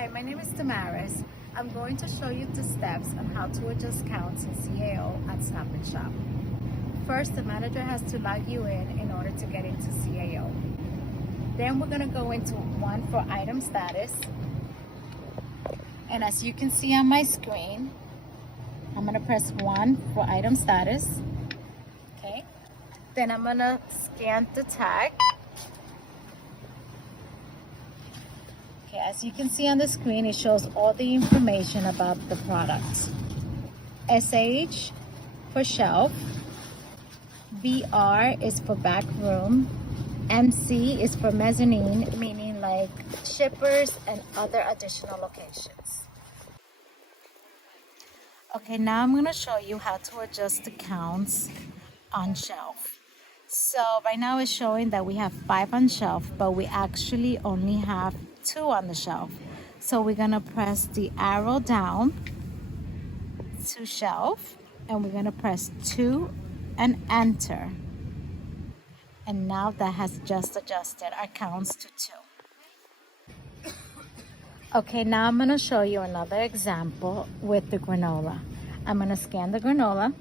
Hi, my name is Damaris. I'm going to show you the steps on how to adjust counts in CAO at Stop and Shop. First, the manager has to log you in order to get into CAO. Then we're going to go into one for item status. And as you can see on my screen, I'm going to press 1 for item status. Okay. Then I'm going to scan the tag. Okay, as you can see on the screen, it shows all the information about the product. SH for shelf, BR is for back room, MC is for mezzanine, meaning like shippers and other additional locations. Okay, now I'm going to show you how to adjust the counts on shelf. So right now it's showing that we have 5 on shelf, but we actually only have 2 on the shelf. So we're going to press the arrow down to shelf, and we're going to press 2 and enter. And now that has just adjusted our counts to 2. Okay, now I'm going to show you another example with the granola. I'm going to scan the granola.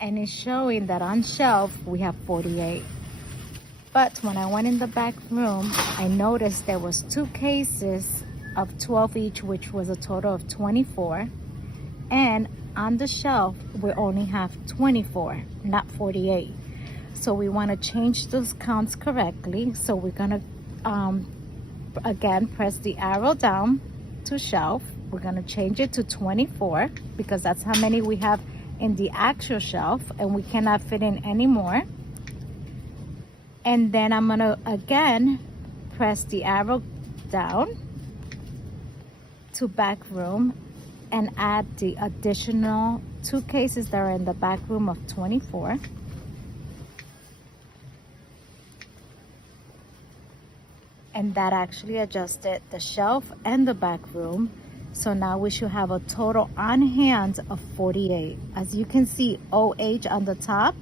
And it's showing that on shelf we have 48. But when I went in the back room, I noticed there was 2 cases of 12 each, which was a total of 24. And on the shelf, we only have 24, not 48. So we want to change those counts correctly. So we're going to, again, press the arrow down to shelf. We're going to change it to 24 because that's how many we have in the actual shelf, and we cannot fit in any more. And then I'm gonna again press the arrow down to back room and add the additional 2 cases that are in the back room of 24. And that actually adjusted the shelf and the back room. So now we should have a total on hand of 48. As you can see, OH on the top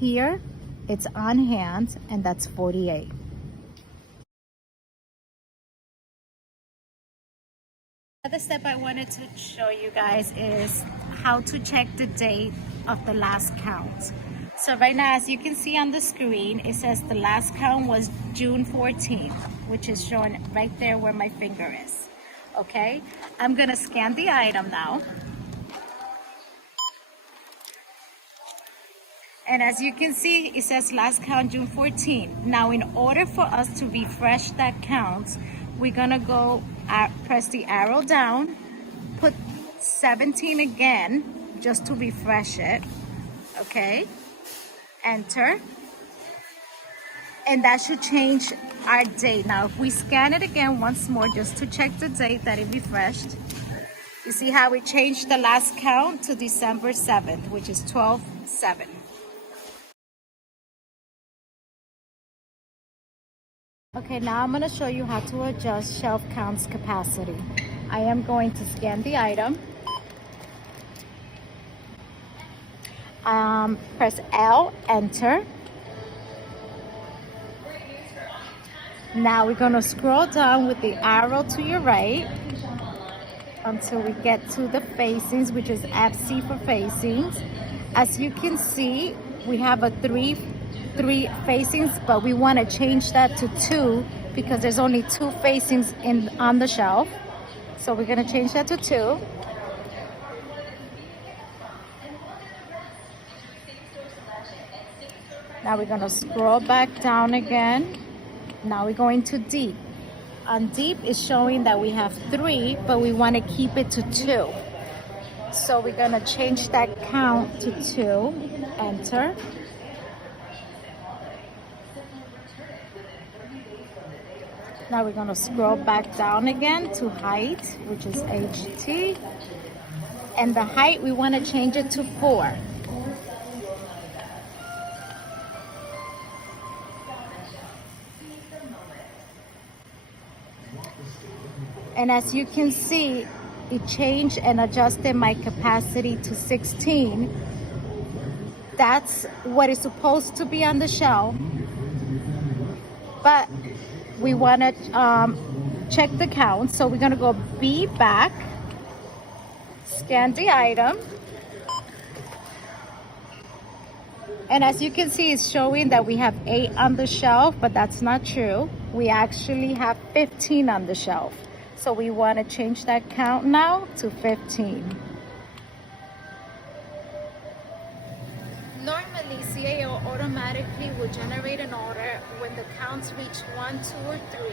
here, it's on hand, and that's 48. Another step I wanted to show you guys is how to check the date of the last count. So right now, as you can see on the screen, it says the last count was June 14th, which is shown right there where my finger is. Okay, I'm gonna scan the item now. And as you can see, it says last count June 14. Now, in order for us to refresh that count, we're gonna go press the arrow down, put 17 again, just to refresh it. Okay, enter. And that should change our date. Now, if we scan it again once more, just to check the date that it refreshed, you see how we changed the last count to December 7th, which is 12/7. Okay, now I'm gonna show you how to adjust shelf counts capacity. I am going to scan the item. Press L, enter. Now we're gonna scroll down with the arrow to your right until we get to the facings, which is FC for facings. As you can see, we have a three facings, but we want to change that to 2 because there's only 2 facings on the shelf. So we're gonna change that to 2. Now we're gonna scroll back down again. Now we're going to deep. On deep is showing that we have 3, but we want to keep it to 2. So we're going to change that count to 2. Enter. Now we're going to scroll back down again to height, which is HT. And the height, we want to change it to 4. And as you can see, it changed and adjusted my capacity to 16. That's what is supposed to be on the shelf. But we want to check the count. So we're going to go B back, scan the item. And as you can see, it's showing that we have 8 on the shelf, but that's not true. We actually have 15 on the shelf. So we want to change that count now to 15. Normally, CAO automatically will generate an order when the counts reach 1, 2, or 3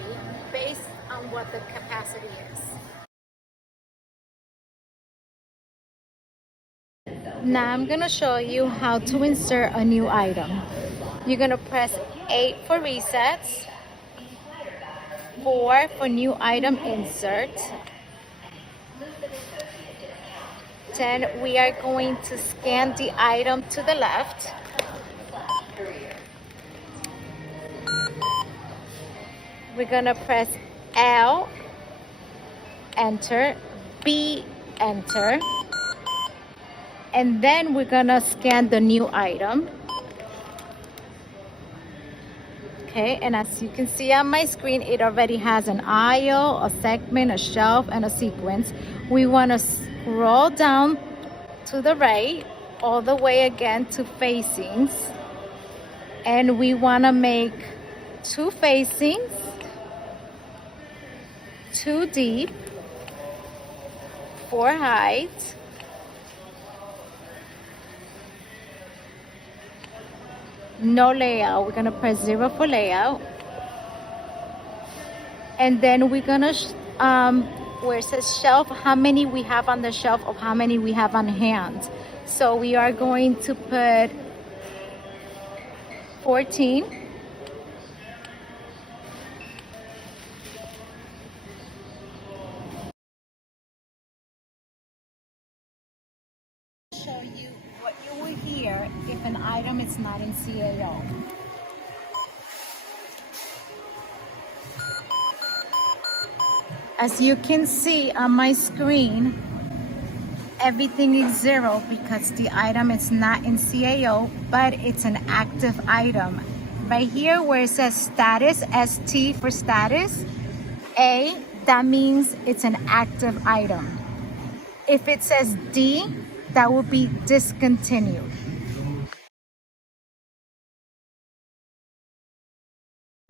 based on what the capacity is. Now I'm going to show you how to insert a new item. You're going to press 8 for resets, 4 for new item insert. Then we are going to scan the item to the left. We're going to press L, enter, B, enter. And then we're gonna scan the new item. Okay, and as you can see on my screen, it already has an aisle, a segment, a shelf, and a sequence. We wanna scroll down to the right, all the way again to facings. And we wanna make 2 facings, 2 deep, 4 height, no layout. We're gonna press 0 for layout, and then we're gonna where it says shelf, how many we have on the shelf of how many we have on hand. So we are going to put 14. Show you what you will hear if an item is not in CAO. As you can see on my screen, everything is 0 because the item is not in CAO, but it's an active item. Right here where it says status, ST for status, A, that means it's an active item. If it says D, that will be discontinued.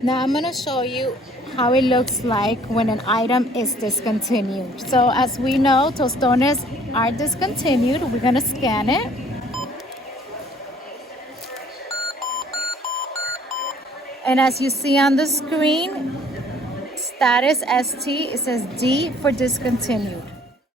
Now I'm going to show you how it looks like when an item is discontinued. So as we know, tostones are discontinued. We're going to scan it. And as you see on the screen, status ST, it says D for discontinued.